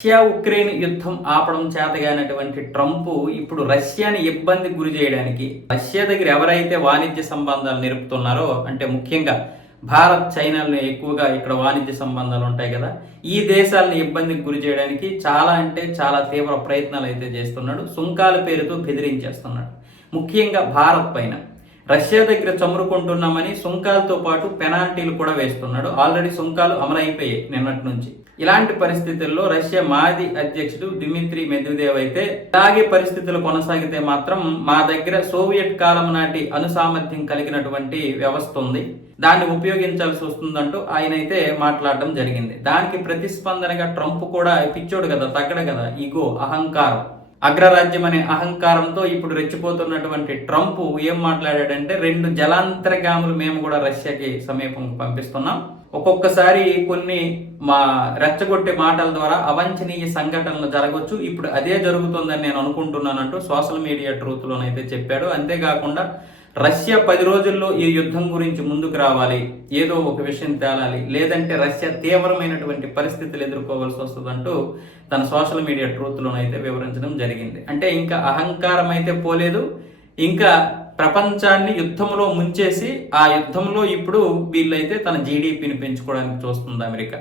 Russia Ukraine యుద్ధం ఆపడం చేతగానటువంటి Trump ఇప్పుడు రష్యాని ఇబ్బంది గురి చేయడానికి రష్యా దగ్గర ఎవరైతే వాణిజ్య సంబంధాలు నిలుపుతున్నారో అంటే ముఖ్యంగా భారత్ చైనాలను ఎక్కువగా ఇక్కడ వాణిజ్య సంబంధాలు ఉంటాయి కదా ఈ దేశాలను ఇబ్బందికి గురి చేయడానికి చాలా అంటే చాలా తీవ్ర ప్రయత్నాలు అయితే చేస్తున్నాడు. సుంకాల పేరుతో బెదిరించేస్తున్నాడు. ముఖ్యంగా భారత్ పైన. రష్యా దగ్గర చమురుకుంటున్నామని సుంకాలతో పాటు పెనాల్టీలు కూడా వేస్తున్నాడు. ఆల్రెడీ సుంకాలు అమలైపోయాయి నిన్నటి నుంచి. ఇలాంటి పరిస్థితుల్లో రష్యా మాజీ అధ్యక్షుడు దిమిత్రి మెద్వదేవ్ అయితే ఇలాగే పరిస్థితులు కొనసాగితే మాత్రం మా దగ్గర సోవియట్ కాలం నాటి అనుసామర్థ్యం కలిగినటువంటి వ్యవస్థ ఉంది. దాన్ని ఉపయోగించాల్సి వస్తుందంటూ ఆయన అయితే మాట్లాడడం జరిగింది. దానికి ప్రతిస్పందనగా ట్రంప్ కూడా పిచ్చోడు కదా తగ్గడు కదా ఇగో అహంకారం. అగ్రరాజ్యం అనే అహంకారంతో ఇప్పుడు రెచ్చిపోతున్నటువంటి ట్రంప్ ఏం మాట్లాడాడంటే రెండు జలాంతరగాములు మేము కూడా రష్యాకి సమీపం పంపిస్తున్నాం. ఒక్కొక్కసారి కొన్ని మా రెచ్చగొట్టే మాటల ద్వారా అవాంఛనీయ సంఘటనలు జరగవచ్చు ఇప్పుడు అదే జరుగుతుందని నేను అనుకుంటున్నానంటూ సోషల్ మీడియా ట్రూత్లోనైతే చెప్పాడు. అంతేకాకుండా రష్యా పది రోజుల్లో ఈ యుద్ధం గురించి ముందుకు రావాలి. ఏదో ఒక విషయం తేలాలి. లేదంటే రష్యా తీవ్రమైనటువంటి పరిస్థితులు ఎదుర్కోవాల్సి వస్తుందంటూ తన సోషల్ మీడియా ట్రూత్లోనైతే వివరించడం జరిగింది. అంటే ఇంకా అహంకారం అయితే పోలేదు. ఇంకా ప్రపంచాన్ని యుద్ధంలో ముంచేసి ఆ యుద్ధంలో ఇప్పుడు వీళ్ళైతే తన జీడిపిని పెంచుకోవడానికి చూస్తుంది అమెరికా.